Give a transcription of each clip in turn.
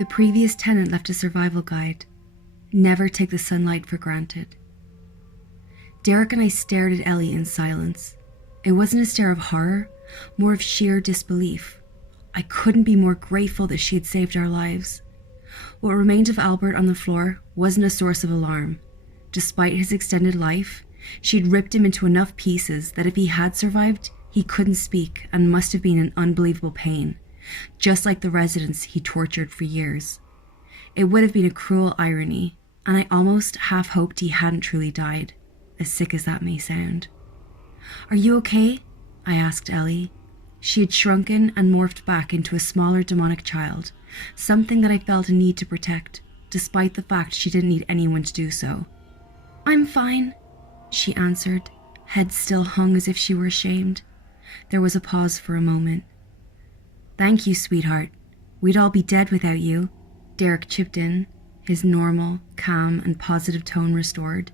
The previous tenant left a survival guide. Never take the sunlight for granted. Derek and I stared at Ellie in silence. It wasn't a stare of horror, more of sheer disbelief. I couldn't be more grateful that she had saved our lives. What remained of Albert on the floor wasn't a source of alarm. Despite his extended life, she'd ripped him into enough pieces that if he had survived, he couldn't speak and must have been in unbelievable pain, just like the residents he tortured for years. It would have been a cruel irony, and I almost half hoped he hadn't truly died, as sick as that may sound. "Are you okay?" I asked Ellie. She had shrunken and morphed back into a smaller demonic child, something that I felt a need to protect, despite the fact she didn't need anyone to do so. "I'm fine," she answered, head still hung as if she were ashamed. There was a pause for a moment. "Thank you, sweetheart. We'd all be dead without you," Derek chipped in, his normal, calm, and positive tone restored.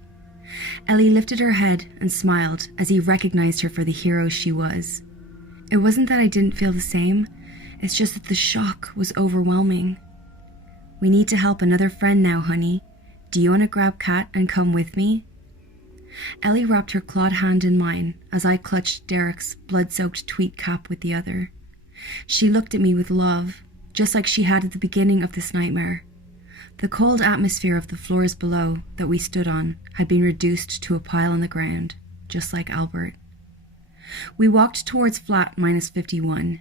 Ellie lifted her head and smiled as he recognized her for the hero she was. It wasn't that I didn't feel the same, it's just that the shock was overwhelming. "We need to help another friend now, honey. Do you want to grab Kat and come with me?" Ellie wrapped her clawed hand in mine as I clutched Derek's blood-soaked tweed cap with the other. She looked at me with love, just like she had at the beginning of this nightmare. The cold atmosphere of the floors below that we stood on had been reduced to a pile on the ground, just like Albert. We walked towards flat -51.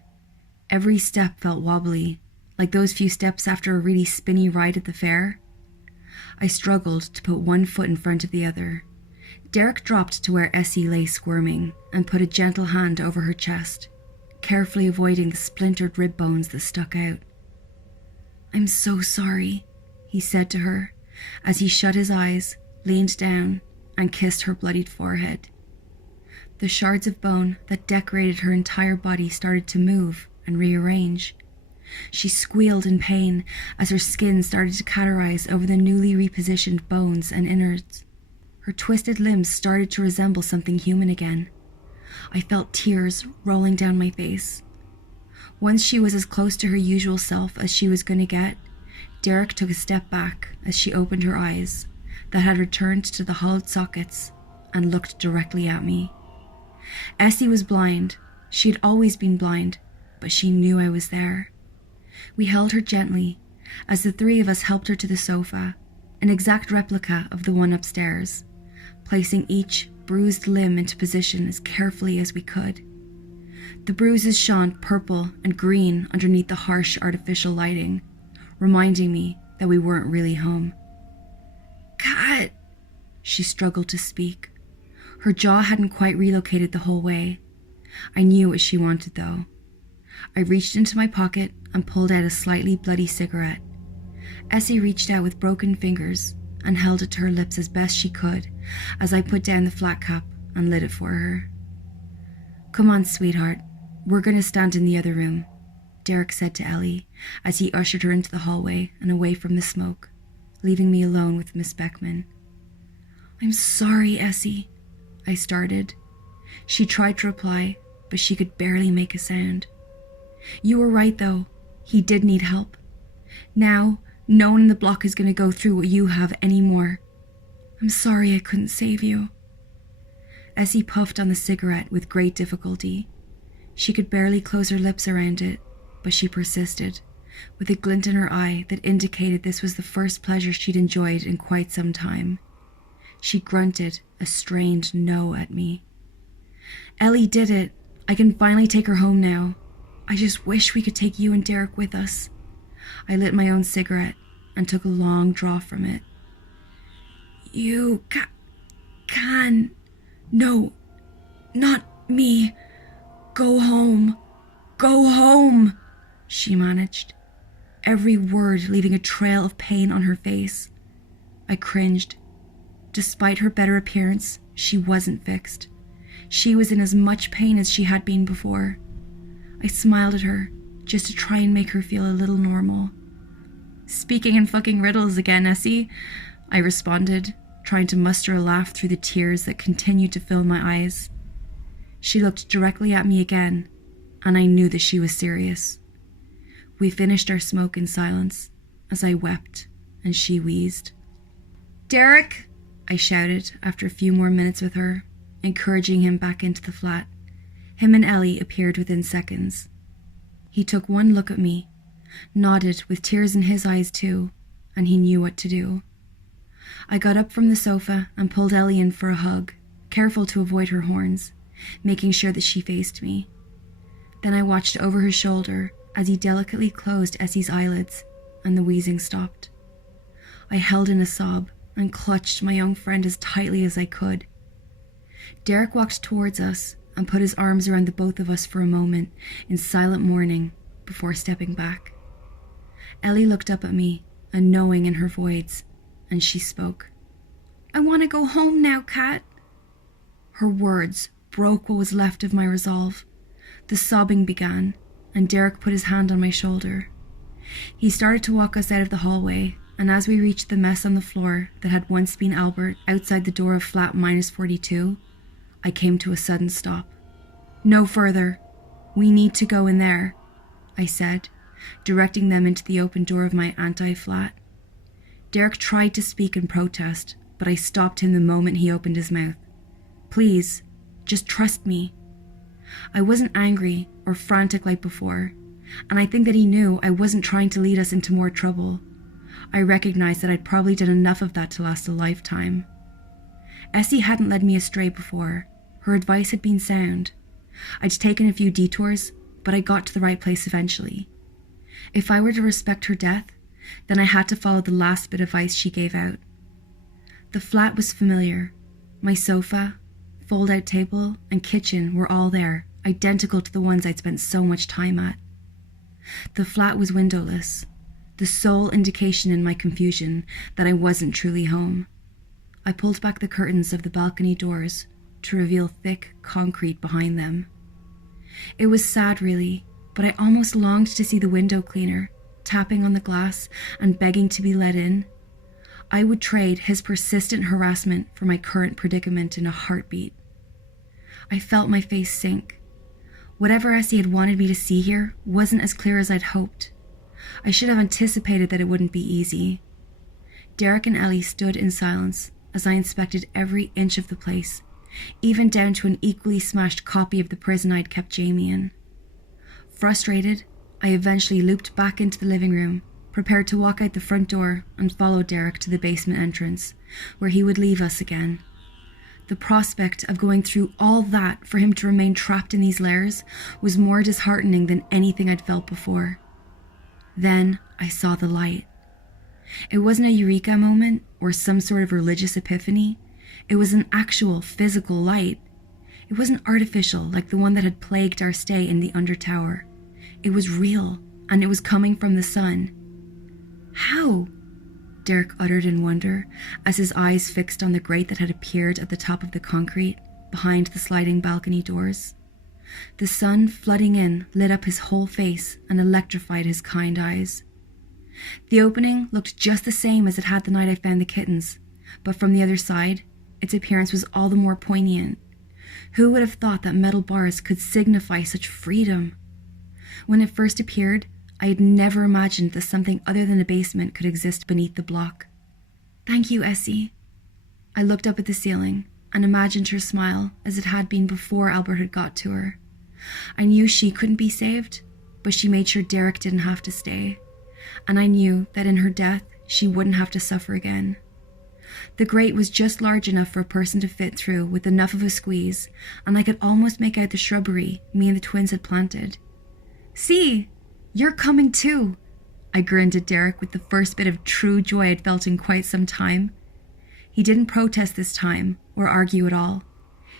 Every step felt wobbly, like those few steps after a really spinny ride at the fair. I struggled to put one foot in front of the other. Derek dropped to where Essie lay squirming and put a gentle hand over her chest, carefully avoiding the splintered rib bones that stuck out. "I'm so sorry," he said to her as he shut his eyes, leaned down, and kissed her bloodied forehead. The shards of bone that decorated her entire body started to move and rearrange. She squealed in pain as her skin started to cauterize over the newly repositioned bones and innards. Her twisted limbs started to resemble something human again. I felt tears rolling down my face. Once she was as close to her usual self as she was going to get, Derek took a step back as she opened her eyes that had returned to the hollowed sockets and looked directly at me. Essie was blind. She had always been blind, but she knew I was there. We held her gently as the three of us helped her to the sofa, an exact replica of the one upstairs, placing each bruised limb into position as carefully as we could. The bruises shone purple and green underneath the harsh artificial lighting, reminding me that we weren't really home. "Kat!" She struggled to speak. Her jaw hadn't quite relocated the whole way. I knew what she wanted, though. I reached into my pocket and pulled out a slightly bloody cigarette. Essie reached out with broken fingers and held it to her lips as best she could as I put down the flat cap and lit it for her. "Come on, sweetheart. We're going to stand in the other room," Derek said to Ellie as he ushered her into the hallway and away from the smoke, leaving me alone with Miss Beckman. "I'm sorry, Essie," I started. She tried to reply, but she could barely make a sound. "You were right, though. He did need help. Now, no one in the block is going to go through what you have anymore. I'm sorry I couldn't save you." Essie puffed on the cigarette with great difficulty. She could barely close her lips around it, but she persisted, with a glint in her eye that indicated this was the first pleasure she'd enjoyed in quite some time. She grunted a strained no at me. "Ellie did it. I can finally take her home now. I just wish we could take you and Derek with us." I lit my own cigarette and took a long draw from it. "You can... No, not me. Go home. Go home," she managed, every word leaving a trail of pain on her face. I cringed. Despite her better appearance, she wasn't fixed. She was in as much pain as she had been before. I smiled at her, just to try and make her feel a little normal. "Speaking in fucking riddles again, Essie," I responded, trying to muster a laugh through the tears that continued to fill my eyes. She looked directly at me again, and I knew that she was serious. We finished our smoke in silence, as I wept and she wheezed. "Derek!" I shouted after a few more minutes with her, encouraging him back into the flat. Him and Ellie appeared within seconds. He took one look at me, nodded with tears in his eyes too, and he knew what to do. I got up from the sofa and pulled Ellie in for a hug, careful to avoid her horns, making sure that she faced me. Then I watched over her shoulder as he delicately closed Essie's eyelids and the wheezing stopped. I held in a sob and clutched my young friend as tightly as I could. Derek walked towards us and put his arms around the both of us for a moment in silent mourning before stepping back. Ellie looked up at me, a knowing in her voids, and she spoke. "I want to go home now, Kat." Her words broke what was left of my resolve. The sobbing began, and Derek put his hand on my shoulder. He started to walk us out of the hallway, and as we reached the mess on the floor that had once been Albert outside the door of flat -42, I came to a sudden stop. "No further. We need to go in there," I said, directing them into the open door of my anti-flat. Derek tried to speak in protest, but I stopped him the moment he opened his mouth. "Please, just trust me." I wasn't angry or frantic like before, and I think that he knew I wasn't trying to lead us into more trouble. I recognized that I'd probably done enough of that to last a lifetime. Essie hadn't led me astray before. Her advice had been sound. I'd taken a few detours, but I got to the right place eventually. If I were to respect her death, then I had to follow the last bit of advice she gave out. The flat was familiar. My sofa, fold-out table, and kitchen were all there, identical to the ones I'd spent so much time at. The flat was windowless, the sole indication in my confusion that I wasn't truly home. I pulled back the curtains of the balcony doors to reveal thick concrete behind them. It was sad, really, but I almost longed to see the window cleaner, tapping on the glass and begging to be let in. I would trade his persistent harassment for my current predicament in a heartbeat. I felt my face sink. Whatever Essie had wanted me to see here wasn't as clear as I'd hoped. I should have anticipated that it wouldn't be easy. Derek and Ellie stood in silence as I inspected every inch of the place, even down to an equally smashed copy of the prison I'd kept Jamie in. Frustrated, I eventually looped back into the living room, prepared to walk out the front door and follow Derek to the basement entrance, where he would leave us again. The prospect of going through all that for him to remain trapped in these lairs was more disheartening than anything I'd felt before. Then I saw the light. It wasn't a eureka moment or some sort of religious epiphany. It was an actual physical light. It wasn't artificial like the one that had plagued our stay in the Undertower. It was real, and it was coming from the sun. "How?" Derek uttered in wonder as his eyes fixed on the grate that had appeared at the top of the concrete behind the sliding balcony doors. The sun flooding in lit up his whole face and electrified his kind eyes. The opening looked just the same as it had the night I found the kittens, but from the other side, its appearance was all the more poignant. Who would have thought that metal bars could signify such freedom? When it first appeared, I had never imagined that something other than a basement could exist beneath the block. "Thank you, Essie." I looked up at the ceiling and imagined her smile as it had been before Albert had got to her. I knew she couldn't be saved, but she made sure Derek didn't have to stay. And I knew that in her death, she wouldn't have to suffer again. The grate was just large enough for a person to fit through with enough of a squeeze, and I could almost make out the shrubbery me and the twins had planted. "See, you're coming too." I grinned at Derek with the first bit of true joy I'd felt in quite some time. He didn't protest this time, or argue at all.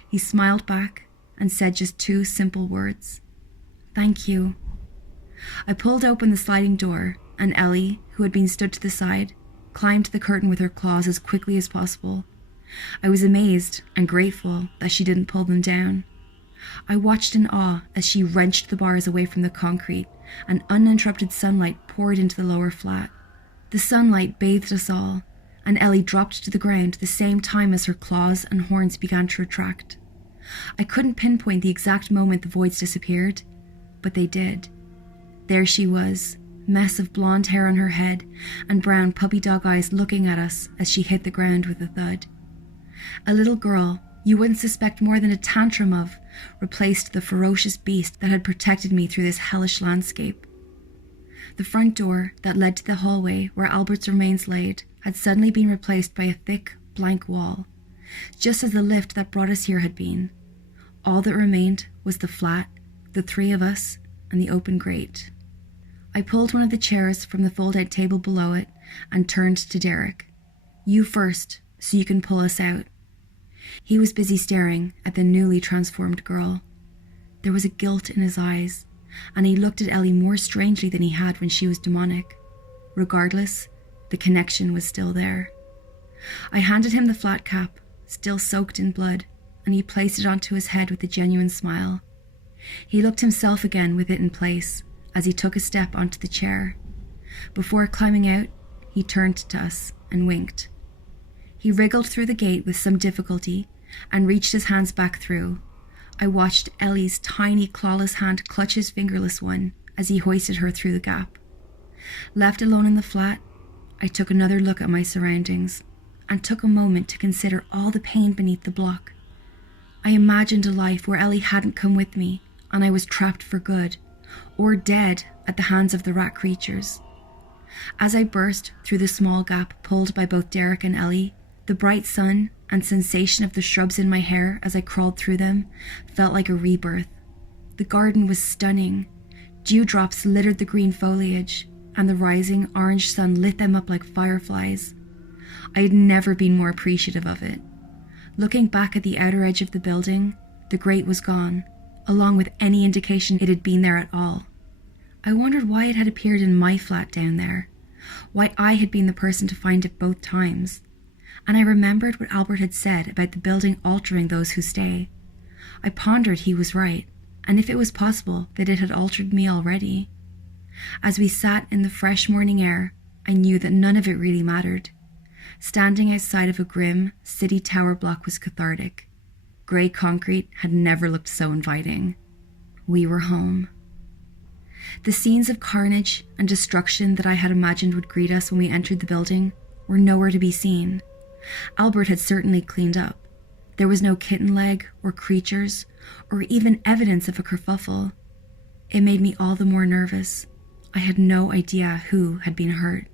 He smiled back and said just two simple words. "Thank you." I pulled open the sliding door, and Ellie, who had been stood to the side, climbed the curtain with her claws as quickly as possible. I was amazed and grateful that she didn't pull them down. I watched in awe as she wrenched the bars away from the concrete, and uninterrupted sunlight poured into the lower flat. The sunlight bathed us all, and Ellie dropped to the ground the same time as her claws and horns began to retract. I couldn't pinpoint the exact moment the voids disappeared, but they did. There she was, mess of blonde hair on her head and brown puppy dog eyes looking at us as she hit the ground with a thud. A little girl you wouldn't suspect more than a tantrum of replaced the ferocious beast that had protected me through this hellish landscape. The front door that led to the hallway where Albert's remains laid had suddenly been replaced by a thick, blank wall, just as the lift that brought us here had been. All that remained was the flat, the three of us, and the open grate. I pulled one of the chairs from the fold-out table below it and turned to Derek. "You first, so you can pull us out." He was busy staring at the newly transformed girl. There was a guilt in his eyes, and he looked at Ellie more strangely than he had when she was demonic. Regardless, the connection was still there. I handed him the flat cap, still soaked in blood, and he placed it onto his head with a genuine smile. He looked himself again with it in place as he took a step onto the chair. Before climbing out, he turned to us and winked. He wriggled through the gate with some difficulty and reached his hands back through. I watched Ellie's tiny clawless hand clutch his fingerless one as he hoisted her through the gap. Left alone in the flat, I took another look at my surroundings and took a moment to consider all the pain beneath the block. I imagined a life where Ellie hadn't come with me and I was trapped for good, or dead at the hands of the rat creatures. As I burst through the small gap pulled by both Derek and Ellie, the bright sun and sensation of the shrubs in my hair as I crawled through them felt like a rebirth. The garden was stunning. Dewdrops littered the green foliage, and the rising orange sun lit them up like fireflies. I had never been more appreciative of it. Looking back at the outer edge of the building, the grate was gone, along with any indication it had been there at all. I wondered why it had appeared in my flat down there, why I had been the person to find it both times. And I remembered what Albert had said about the building altering those who stay. I pondered he was right, and if it was possible that it had altered me already. As we sat in the fresh morning air, I knew that none of it really mattered. Standing outside of a grim city tower block was cathartic. Grey concrete had never looked so inviting. We were home. The scenes of carnage and destruction that I had imagined would greet us when we entered the building were nowhere to be seen. Albert had certainly cleaned up. There was no kitten leg or creatures or even evidence of a kerfuffle. It made me all the more nervous. I had no idea who had been hurt.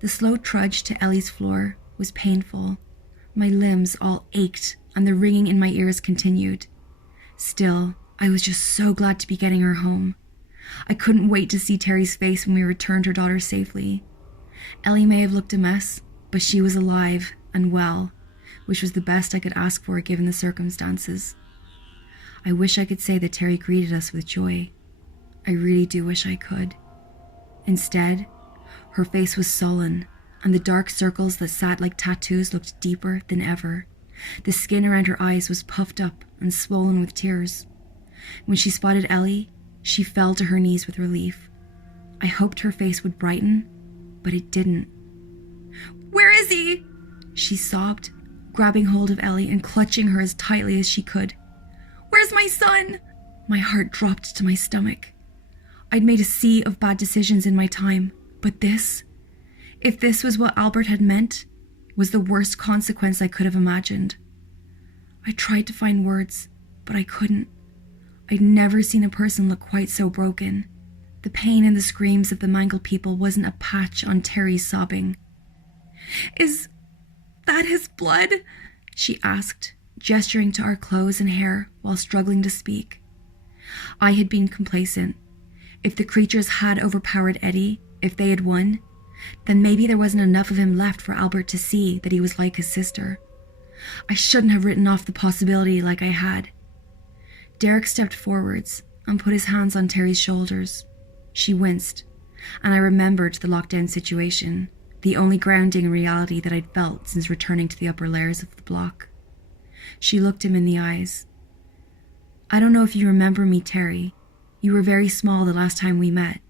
The slow trudge to Ellie's floor was painful. My limbs all ached and the ringing in my ears continued. Still, I was just so glad to be getting her home. I couldn't wait to see Terry's face when we returned her daughter safely. Ellie may have looked a mess, but she was alive and well, which was the best I could ask for given the circumstances. I wish I could say that Terry greeted us with joy. I really do wish I could. Instead, her face was sullen, and the dark circles that sat like tattoos looked deeper than ever. The skin around her eyes was puffed up and swollen with tears. When she spotted Ellie, she fell to her knees with relief. I hoped her face would brighten, but it didn't. "Where is he?" she sobbed, grabbing hold of Ellie and clutching her as tightly as she could. "Where's my son?" My heart dropped to my stomach. I'd made a sea of bad decisions in my time, but this, if this was what Albert had meant, was the worst consequence I could have imagined. I tried to find words, but I couldn't. I'd never seen a person look quite so broken. The pain and the screams of the mangled people wasn't a patch on Terry's sobbing. "Is that his blood?" she asked, gesturing to our clothes and hair while struggling to speak. I had been complacent. If the creatures had overpowered Eddie, if they had won, then maybe there wasn't enough of him left for Albert to see that he was like his sister. I shouldn't have written off the possibility like I had. Derek stepped forwards and put his hands on Terry's shoulders. She winced, and I remembered the lockdown situation, the only grounding in reality that I'd felt since returning to the upper layers of the block. She looked him in the eyes. "I don't know if you remember me, Terry. You were very small the last time we met,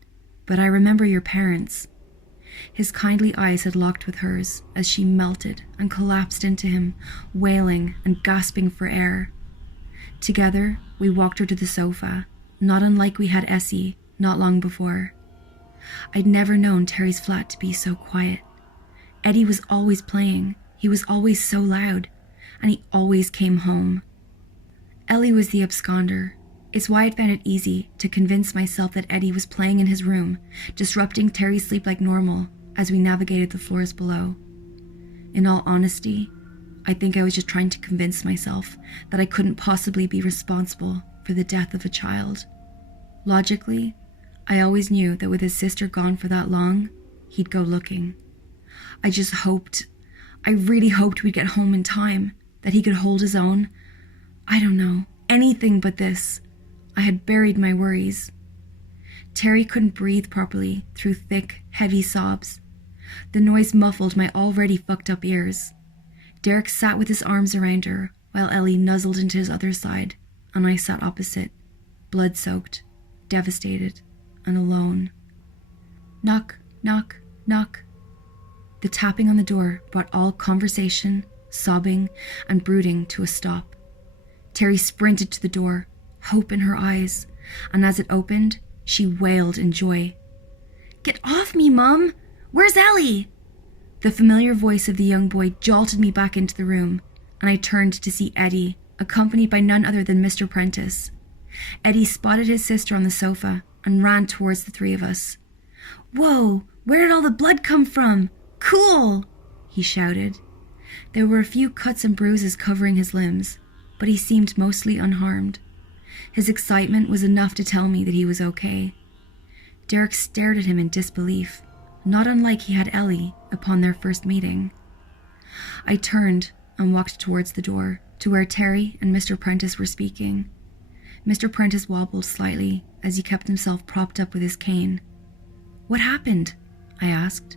but I remember your parents." His kindly eyes had locked with hers as she melted and collapsed into him, wailing and gasping for air. Together, we walked her to the sofa, not unlike we had Essie not long before. I'd never known Terry's flat to be so quiet. Eddie was always playing, he was always so loud, and he always came home. Ellie was the absconder. It's why I'd found it easy to convince myself that Eddie was playing in his room, disrupting Terry's sleep like normal as we navigated the floors below. In all honesty, I think I was just trying to convince myself that I couldn't possibly be responsible for the death of a child. Logically, I always knew that with his sister gone for that long, he'd go looking. I really hoped we'd get home in time, that he could hold his own. I don't know, anything but this. I had buried my worries. Terry couldn't breathe properly through thick, heavy sobs. The noise muffled my already fucked up ears. Derek sat with his arms around her, while Ellie nuzzled into his other side, and I sat opposite, blood-soaked, devastated, and alone. Knock, knock, knock. The tapping on the door brought all conversation, sobbing, and brooding to a stop. Terry sprinted to the door, hope in her eyes, and as it opened, she wailed in joy. "Get off me, Mum! Where's Ellie?" The familiar voice of the young boy jolted me back into the room, and I turned to see Eddie, accompanied by none other than Mr. Prentice. Eddie spotted his sister on the sofa and ran towards the three of us. "Whoa, where did all the blood come from? Cool!" he shouted. There were a few cuts and bruises covering his limbs, but he seemed mostly unharmed. His excitement was enough to tell me that he was okay. Derek stared at him in disbelief, not unlike he had Ellie upon their first meeting. I turned and walked towards the door, to where Terry and Mr. Prentice were speaking. Mr. Prentice wobbled slightly as he kept himself propped up with his cane. "What happened?" I asked.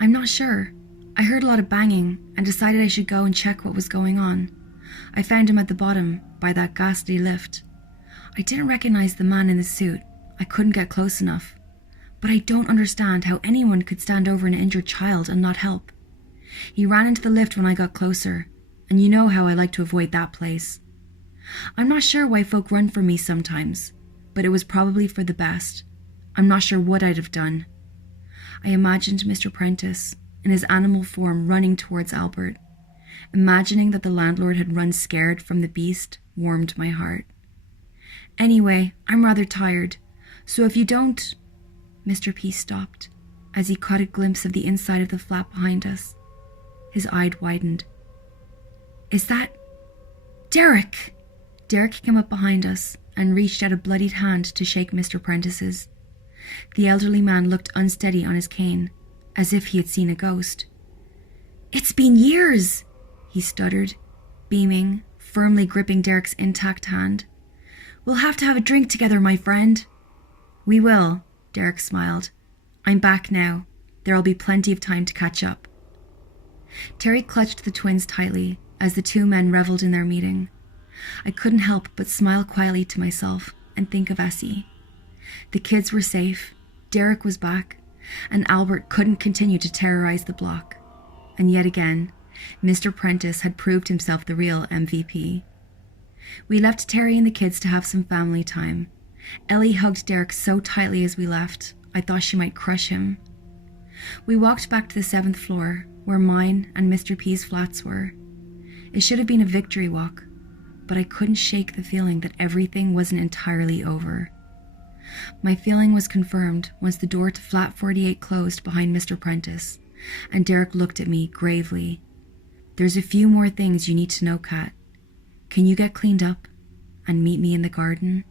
"I'm not sure. I heard a lot of banging and decided I should go and check what was going on. I found him at the bottom, by that ghastly lift. I didn't recognize the man in the suit. I couldn't get close enough. But I don't understand how anyone could stand over an injured child and not help. He ran into the lift when I got closer, and you know how I like to avoid that place. I'm not sure why folk run from me sometimes, but it was probably for the best. I'm not sure what I'd have done." I imagined Mr. Prentice, in his animal form, running towards Albert. Imagining that the landlord had run scared from the beast warmed my heart. "Anyway, I'm rather tired, so if you don't—" Mr. P stopped, as he caught a glimpse of the inside of the flat behind us. His eye widened. "Is that... Derek!" Derek came up behind us and reached out a bloodied hand to shake Mr. Prentice's. The elderly man looked unsteady on his cane, as if he had seen a ghost. "It's been years!" he stuttered, beaming, firmly gripping Derek's intact hand. "We'll have to have a drink together, my friend." "We will," Derek smiled. "I'm back now. There'll be plenty of time to catch up." Terry clutched the twins tightly as the two men reveled in their meeting. I couldn't help but smile quietly to myself and think of Essie. The kids were safe, Derek was back, and Albert couldn't continue to terrorize the block. And yet again, Mr. Prentice had proved himself the real MVP. We left Terry and the kids to have some family time. Ellie hugged Derek so tightly as we left, I thought she might crush him. We walked back to the 7th floor, where mine and Mr. P's flats were. It should have been a victory walk, but I couldn't shake the feeling that everything wasn't entirely over. My feeling was confirmed once the door to flat 48 closed behind Mr. Prentice, and Derek looked at me gravely. "There's a few more things you need to know, Kat. Can you get cleaned up and meet me in the garden?"